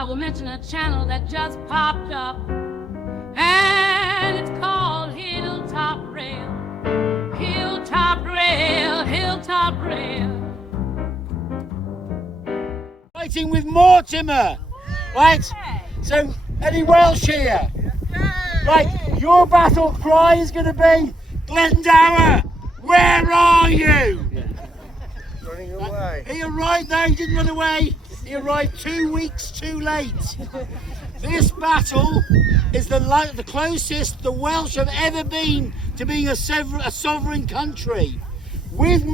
I will mention a channel that just popped up, and it's called Hilltop Rail. Hilltop Rail, Hilltop Rail. Fighting with Mortimer, right? So, any Welsh here? Right, your battle cry is going to be, Glendower, where are you? Running away. He arrived, no, he didn't run away. He arrived 2 weeks too late. This battle is the closest the Welsh have ever been to being a sovereign country. With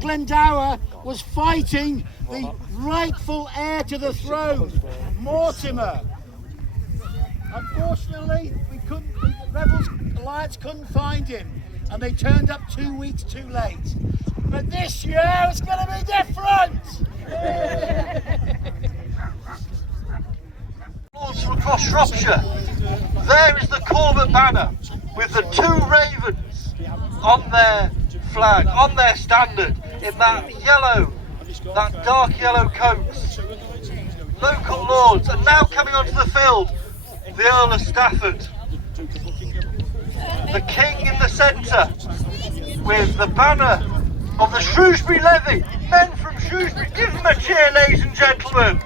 Glendower was fighting the rightful heir to the throne, Mortimer. Unfortunately, the rebels alliance couldn't find him, and they turned up 2 weeks too late. But this year it's going to be different. Lords from across Shropshire, there is the Corbett banner with the 2 ravens on their flag, on their standard, in that yellow, that dark yellow coat. Local lords, and now coming onto the field, the Earl of Stafford. The King in the centre, with the banner of the Shrewsbury levy. Men from Shrewsbury, give them a cheer, ladies and gentlemen.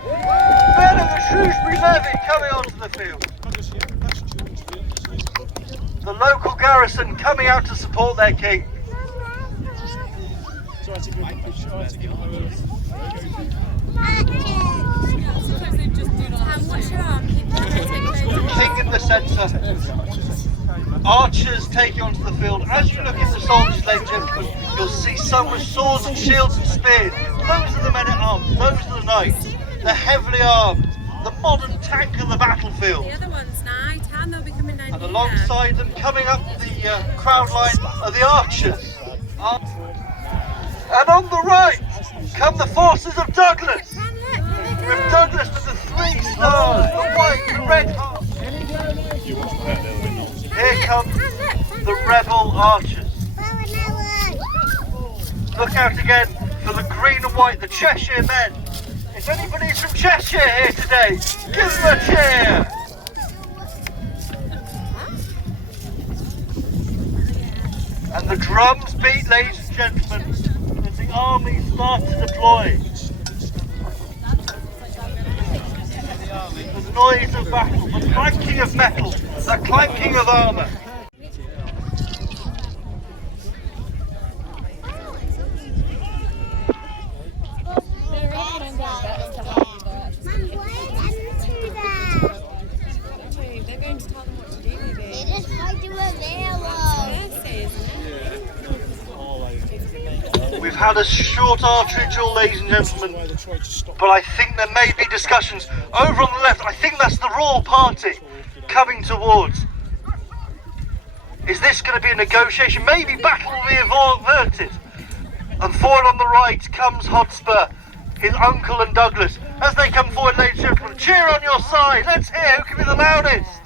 Men of the Shrewsbury levy coming onto the field. The local garrison coming out to support their king. King in the centre. Archers taking onto the field. As you look at the soldiers, ladies and gentlemen, you'll see some with swords and shields and spears. Those are the men at arms, those are the knights. They're heavily armed, the modern tank of the battlefield. The other one's night, and they'll be coming down And here. alongside them, coming up the crowd line, are the archers. And on the right come the forces of Douglas. With Douglas with the 3 stars, the white, the red heart. Here come the rebel archers. Look out again for the green and white, the Cheshire men. If anybody's from Cheshire here today, give them a cheer. And the drums beat, ladies and gentlemen, as the army starts to deploy. The noise of battle, the clanking of metal, the clanking of armour. We've had a short archery duel, ladies and gentlemen, but I think there may be discussions. Over on the left, I think that's the royal party coming towards. Is this going to be a negotiation? Maybe battle will be averted. And forward on the right comes Hotspur, his uncle and Douglas. As they come forward, ladies and gentlemen, cheer on your side. Let's hear who can be the loudest.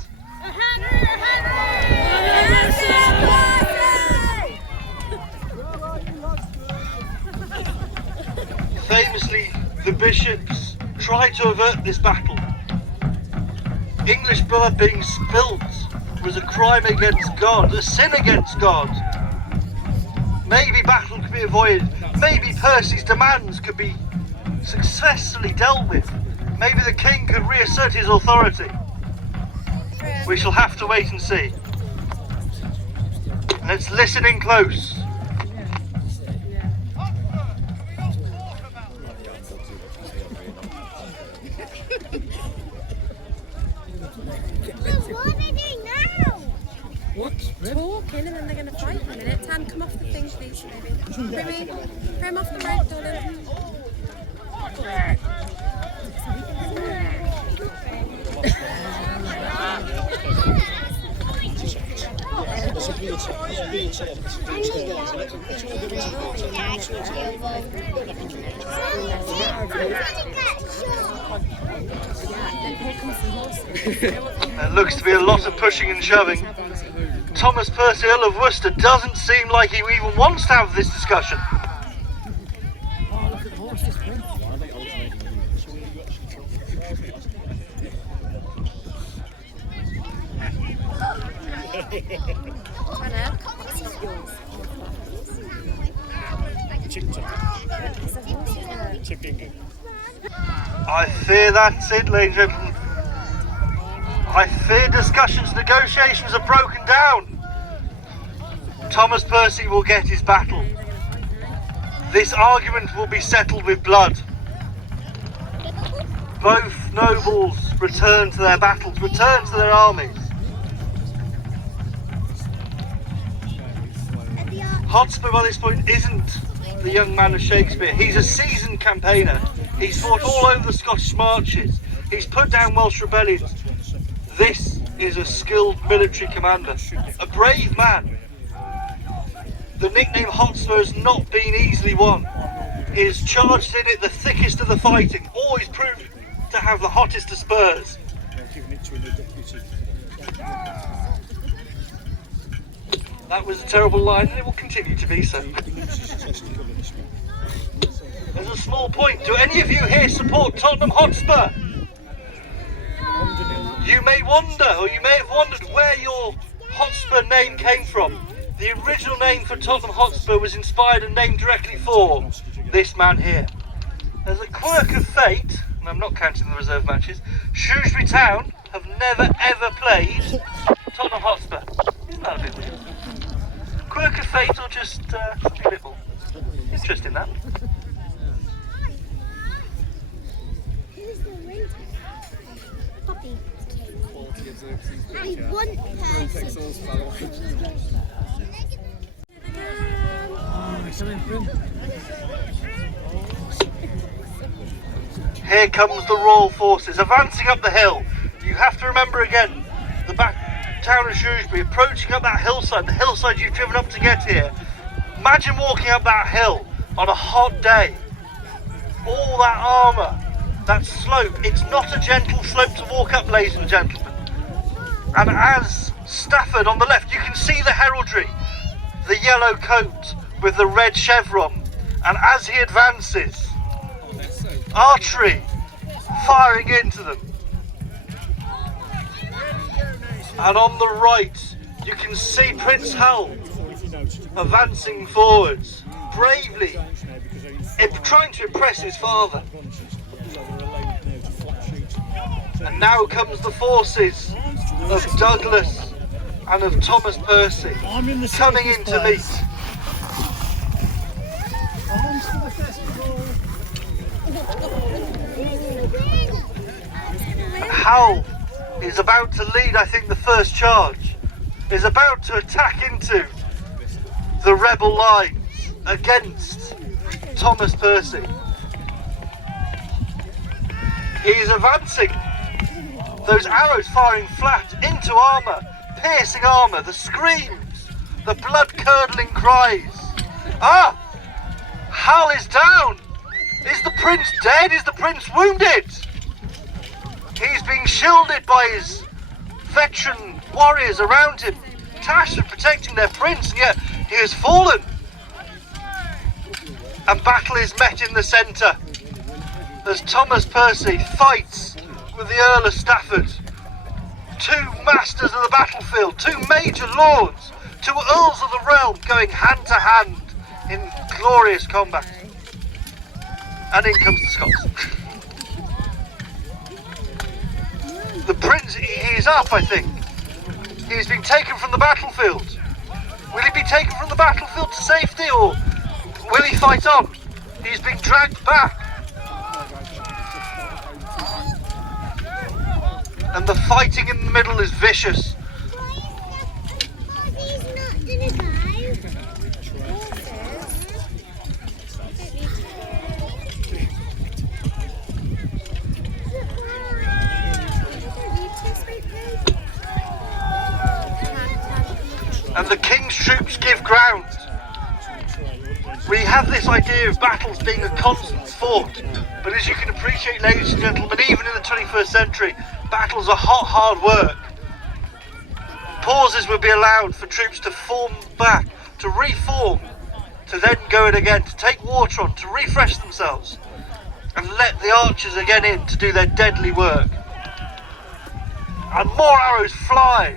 Famously, the bishops tried to avert this battle. English blood being spilt was a crime against God, a sin against God. Maybe battle could be avoided. Maybe Percy's demands could be successfully dealt with. Maybe the king could reassert his authority. We shall have to wait and see. Let's listen in close. What are they doing now? What? Talking, and then they're going to fight in a minute. Tan, come off the thing, please, baby. Prim off the road, darling. There looks to be a lot of pushing and shoving. Thomas Percy, Earl of Worcester, doesn't seem like he even wants to have this discussion. Anna, this is yours. I fear that's it, ladies and gentlemen. I fear discussions, negotiations are broken down. Thomas Percy will get his battle. This argument will be settled with blood. Both nobles return to their battles, return to their armies. Hotspur by this point isn't the young man of Shakespeare. He's a seasoned campaigner. He's fought all over the Scottish marches. He's put down Welsh rebellions. This is a skilled military commander, a brave man. The nickname Hotspur has not been easily won. He has charged in it the thickest of the fighting, always proved to have the hottest of spurs. That was a terrible line, and it will continue to be so. There's a small point. Do any of you here support Tottenham Hotspur? You may wonder, or you may have wondered, where your Hotspur name came from. The original name for Tottenham Hotspur was inspired and named directly for this man here. There's a quirk of fate, and I'm not counting the reserve matches. Shrewsbury Town have never ever played Tottenham Hotspur. Isn't that a bit weird? Quirk of fate, or just something a bit more interesting, that. I want Here comes the royal forces advancing up the hill. You have to remember again, the back town of Shrewsbury, approaching up that hillside, the hillside you've driven up to get here. Imagine walking up that hill on a hot day. All that armour, that slope, it's not a gentle slope to walk up, ladies and gentlemen. And as Stafford on the left, you can see the heraldry, the yellow coat with the red chevron. And as he advances, archery firing into them. And on the right, you can see Prince Hal advancing forwards, bravely, trying to impress his father. And now comes the forces of Douglas and of Thomas Percy coming in to meet. Hal is about to lead, I think, the first charge, is about to attack into the rebel lines against Thomas Percy. He is advancing, those arrows firing flat into armour, piercing armour, the screams, the blood-curdling cries. Ah! Hal is down! Is the prince dead? Is the prince wounded? He's being shielded by his veteran warriors around him, tasked with protecting their prince, and yet he has fallen. And battle is met in the centre as Thomas Percy fights with the Earl of Stafford. Two masters of the battlefield, two major lords, two earls of the realm going hand to hand in glorious combat. And in comes the Scots. The prince, he is up, I think. He's been taken from the battlefield. Will he be taken from the battlefield to safety, or will he fight on? He's been dragged back. And the fighting in the middle is vicious. And the king's troops give ground. We have this idea of battles being a constant sport, but as you can appreciate, ladies and gentlemen, even in the 21st century, battles are hard work. Pauses would be allowed for troops to form back, to reform, to then go in again, to take water on, to refresh themselves, and let the archers again in to do their deadly work. And more arrows fly.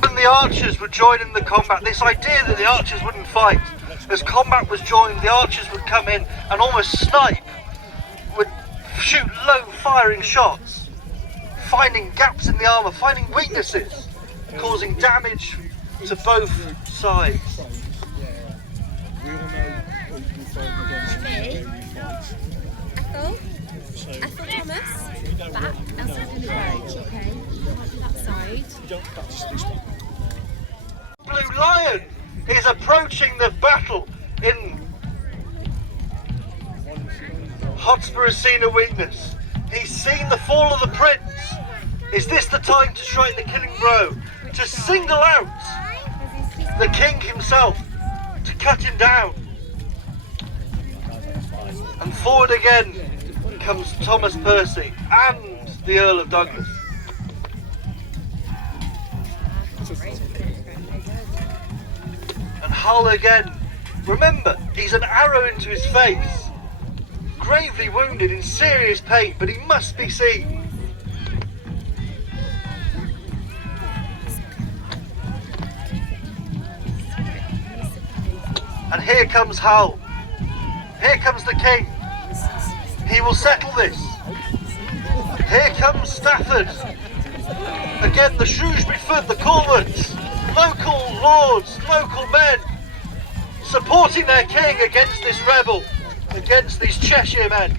When the archers would join in the combat, this idea that the archers wouldn't fight, as combat was joined, the archers would come in and almost snipe, would shoot low firing shots, finding gaps in the armour, finding weaknesses, causing damage to both sides. Ethel Thomas, back, okay, that side. Blue Lion is approaching the battle in Hotspur has seen a weakness. He's seen the fall of the prince. Is this the time to strike the killing blow? To single out the king himself, to cut him down? And forward again comes Thomas Percy and the Earl of Douglas. And Hull again. Remember, he's an arrow into his face. Gravely wounded, in serious pain, but he must be seen. And here comes Hull. Here comes the king. He will settle this. Here comes Stafford. Again, the Shrewsbury foot, the Cornwards, local lords, local men, supporting their king against this rebel, against these Cheshire men.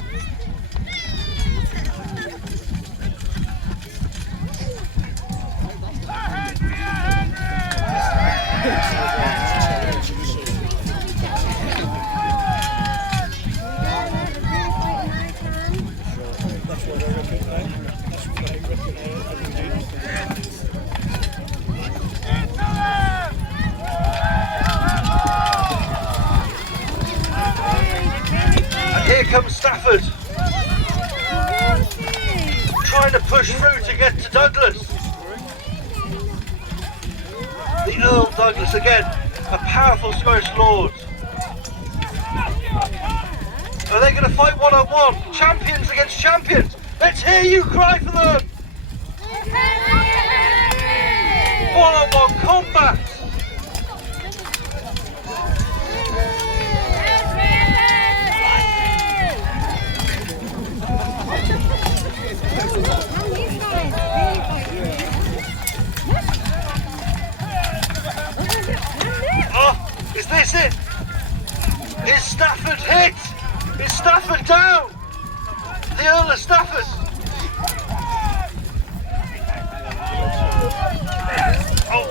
Here comes Stafford, trying to push through to get to Douglas. The Earl Douglas again, a powerful Scottish lord. Are they going to fight one-on-one? Champions against champions. Let's hear you cry for them. One-on-one combat. Oh, is this it? Is Stafford hit? Is Stafford down? The Earl of Stafford. Oh,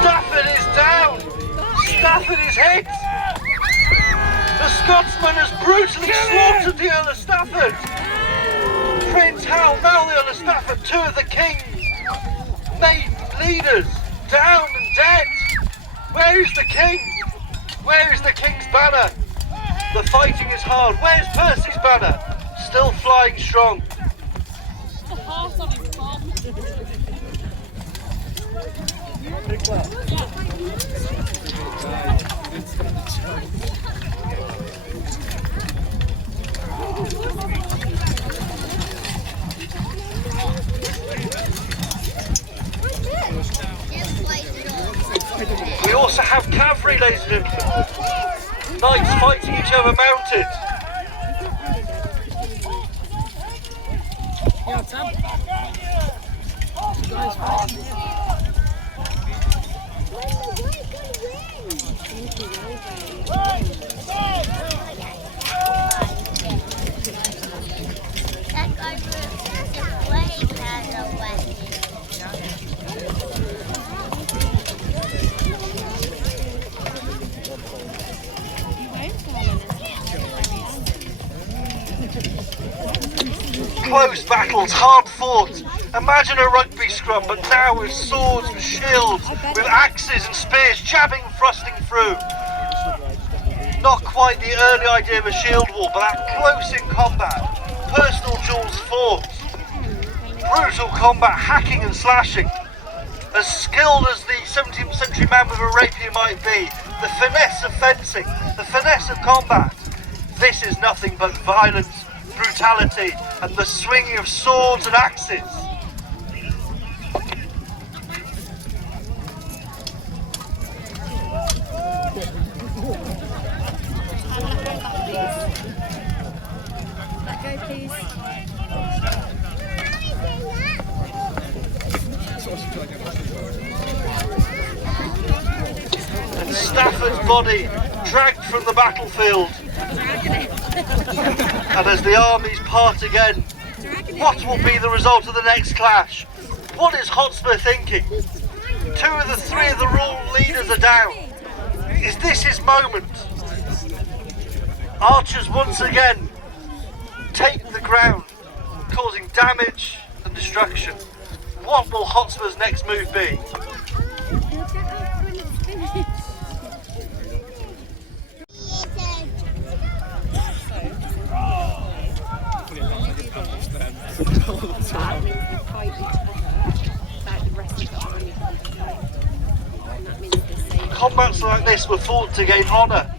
Stafford is down. Stafford is hit. The Scotsman has brutally slaughtered the Earl of Stafford. Prince Hal, now the Earl of Stafford, two of the king's main leaders, down and dead. Where is the king? Where is the king's banner? The fighting is hard. Where's Percy's banner? Still flying strong. The heart on his palm. We also have cavalry, ladies and gentlemen. Knights fighting each other mounted. Yeah, Sam. Close battles, hard fought. Imagine a rugby scrum, but now with swords, with shields, with axes and spears jabbing and thrusting through. Not quite the early idea of a shield wall, but that close in combat. Personal duels fought. Brutal combat, hacking and slashing. As skilled as the 17th century man with a rapier might be, the finesse of fencing, the finesse of combat, this is nothing but violence, brutality, and the swinging of swords and axes. Let go, please. And Stafford's body dragged from the battlefield. And as the armies part again, what will be the result of the next clash? What is Hotspur thinking? 2 of the 3 of the royal leaders are down. Is this his moment? Archers once again take the ground, causing damage and destruction. What will Hotspur's next move be? Combats like this were fought to gain honour.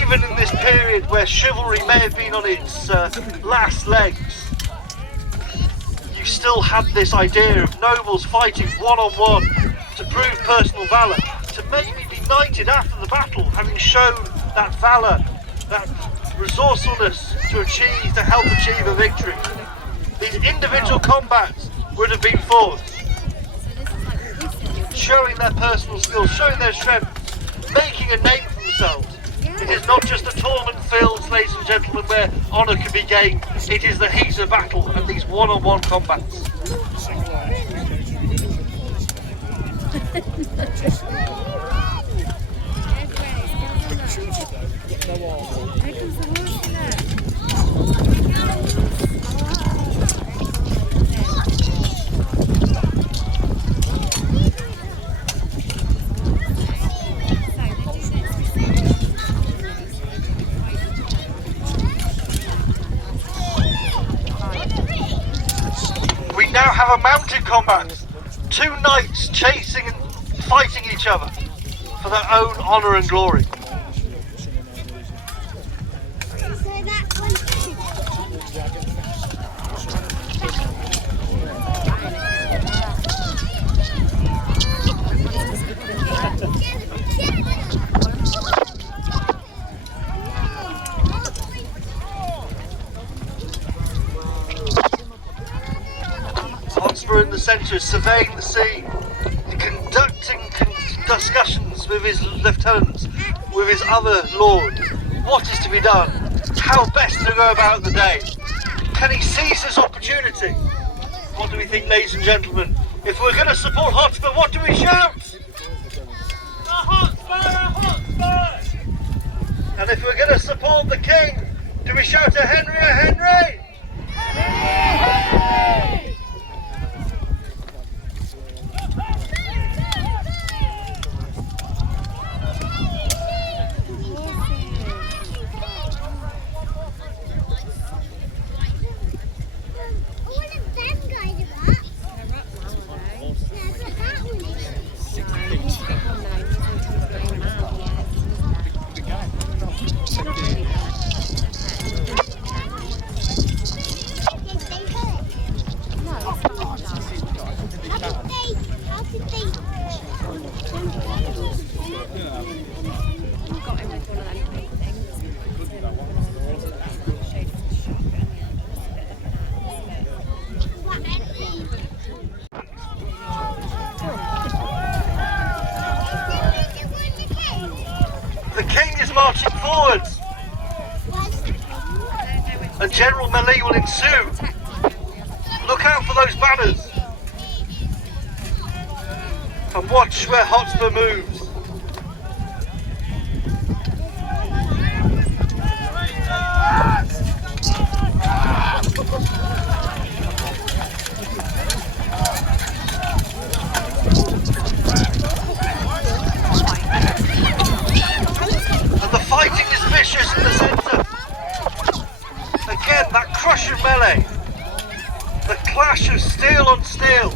Even in this period where chivalry may have been on its last legs, you still had this idea of nobles fighting one-on-one to prove personal valour, to maybe be knighted after the battle, having shown that valour, that resourcefulness to help achieve a victory. These individual combats would have been fought, showing their personal skills, showing their strength, making a name for themselves. It is not just a tournament field, ladies and gentlemen, where honour can be gained. It is the heat of battle and these one-on-one combats. Now have a mounted combat. 2 knights chasing and fighting each other for their own honour and glory. Hotspur in the centre, surveying the scene, conducting discussions with his lieutenants, with his other lords. What is to be done? How best to go about the day? Can he seize this opportunity? What do we think, ladies and gentlemen? If we're going to support Hotspur, what do we shout? A Hotspur, a Hotspur! And if we're going to support the king, do we shout a Henry, a Henry? Henry! The king is marching forwards. A general melee will ensue. Look out for those banners. And watch where Hotspur moves. Fighting is vicious in the centre. Again, that crushing melee. The clash of steel on steel.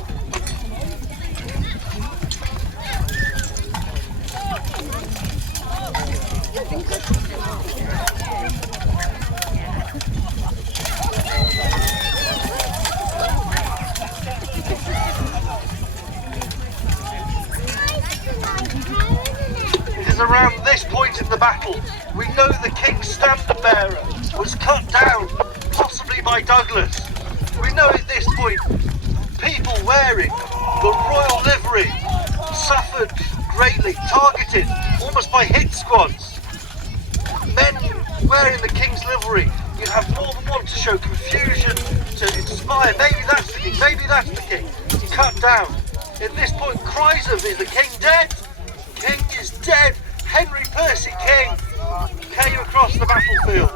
is around this point in the battle. We know the king's standard bearer was cut down, possibly by Douglas. We know at this point people wearing the royal livery suffered greatly, targeted almost by hit squads. Men wearing the king's livery, you have more than one to show confusion, to inspire, maybe that's the king, maybe that's the king, cut down. At this point, cries of, is the king dead? King is dead. Henry Percy King came across the battlefield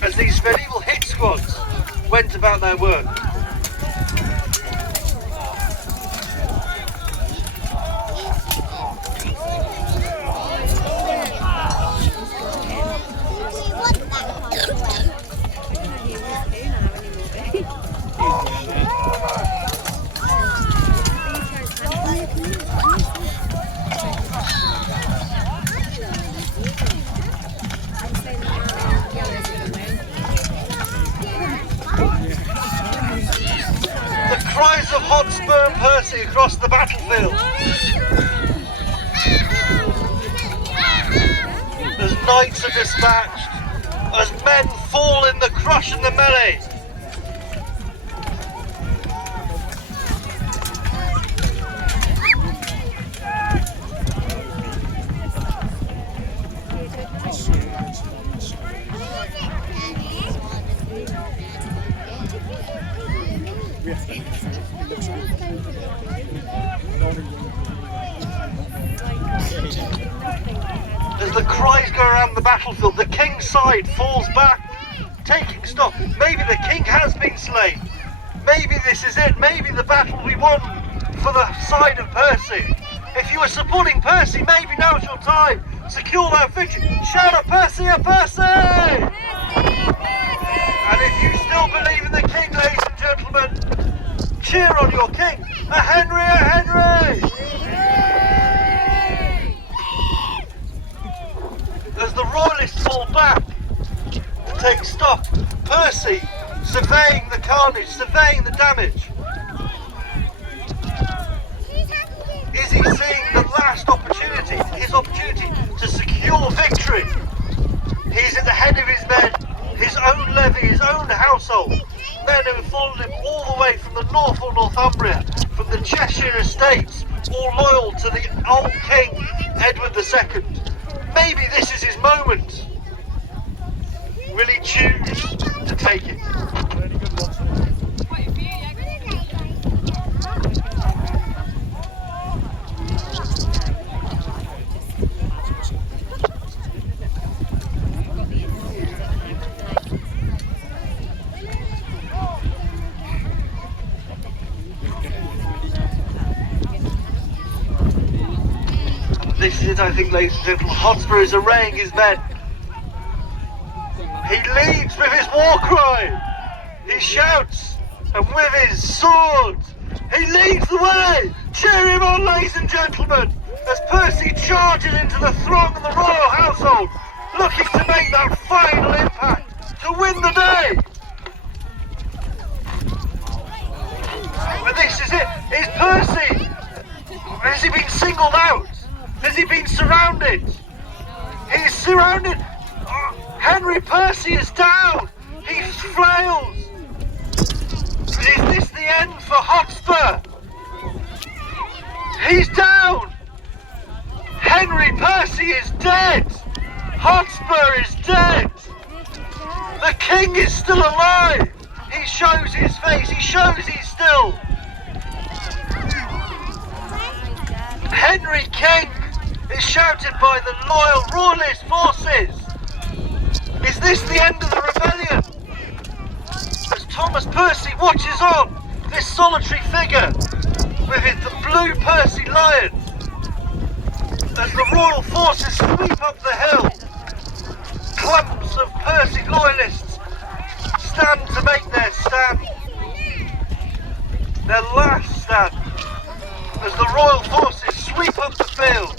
as these medieval hit squads went about their work. Cries of Hotspur and Percy across the battlefield as knights are dispatched, as men fall in the crush and the melee. As the cries go around the battlefield, the king's side falls back, taking stock. Maybe the king has been slain. Maybe this is it. Maybe the battle we won for the side of Percy. If you were supporting Percy, maybe now's your time. Secure that victory. Shout at Percy, a Percy! And if you still believe in the king, ladies and gentlemen, cheer on your king. A Henry, a Henry! As the royalists fall back to take stock, Percy surveying the carnage, surveying the damage. Is he seeing the last opportunity, his opportunity to secure victory? He's at the head of his men, his own levy, his own household. Men who have followed him all the way from the north of Northumbria, from the Cheshire estates, all loyal to the old king, Edward II. Maybe this is his moment. Will he choose to take it? This is it, I think, ladies and gentlemen. Hotspur is arraying his men. He leads with his war cry. He shouts, and with his sword, he leads the way. Cheer him on, ladies and gentlemen, as Percy charges into the throng of the royal household, looking to make that final impact, to win the day. But this is it. Is Percy? Has he been singled out? Has he been surrounded? He's surrounded. Oh, Henry Percy is down. He flails. Is this the end for Hotspur? He's down. Henry Percy is dead. Hotspur is dead. The king is still alive. He shows his face. He shows he's still. Henry King is shouted by the loyal royalist forces. Is this the end of the rebellion? As Thomas Percy watches on, this solitary figure with the blue Percy lion, as the royal forces sweep up the hill, clumps of Percy loyalists stand to make their stand, their last stand, as the royal forces sweep up the field,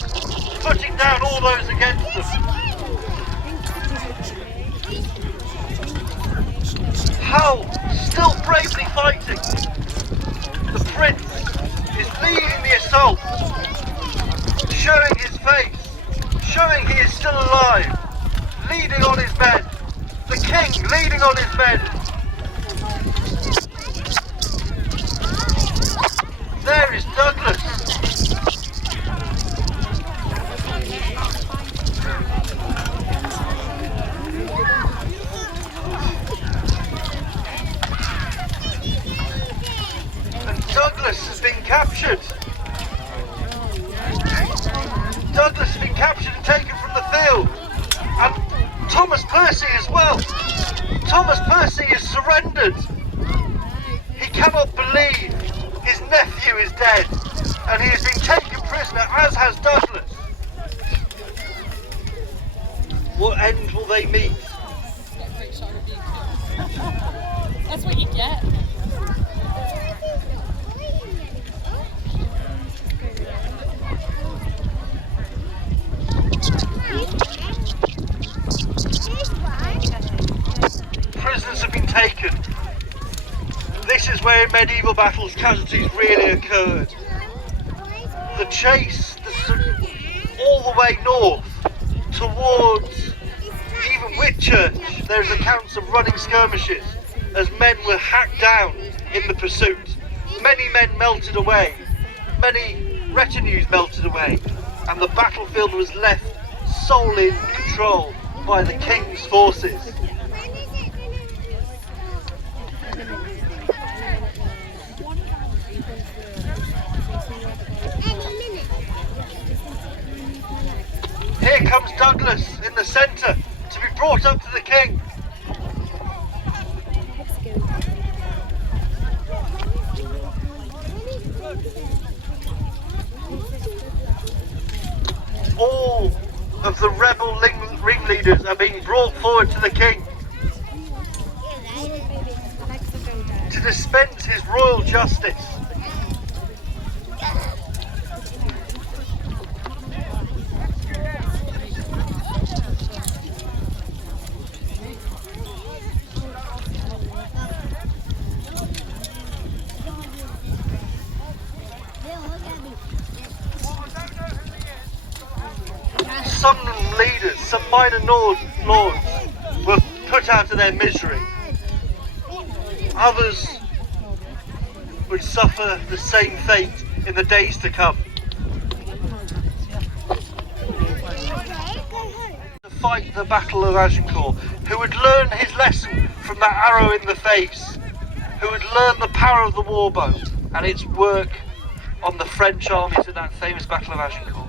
putting down all those against them. Hull still bravely fighting. The prince is leading the assault, showing his face, showing he is still alive, leading on his men. The king leading on his men. There is Douglas. And Douglas has been captured. Douglas has been captured and taken from the field. And Thomas Percy as well. Thomas Percy is surrendered. He cannot believe his nephew is dead, and he has been taken prisoner, as has Douglas. What end will they meet? That's what you get. Prisoners have been taken. This is where in medieval battles casualties really occurred. The chase, all the way north, towards even Whitchurch, there's accounts of running skirmishes as men were hacked down in the pursuit. Many men melted away, many retinues melted away, and the battlefield was left solely in control by the king's forces. Here comes Douglas in the centre to be brought up to the king. All of the rebel ringleaders are being brought forward to the king to dispense his royal justice. Some leaders, some minor lords were put out of their misery. Others would suffer the same fate in the days to come. To fight the Battle of Agincourt, who would learn his lesson from that arrow in the face, who would learn the power of the war bow and its work on the French armies in that famous Battle of Agincourt.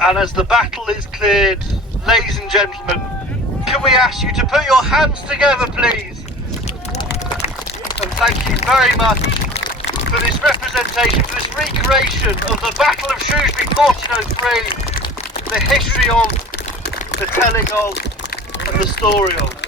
And as the battle is cleared, ladies and gentlemen, can we ask you to put your hands together, please? And thank you very much for this representation, for this recreation of the Battle of Shrewsbury 1403, the history of, the telling of, and the story of.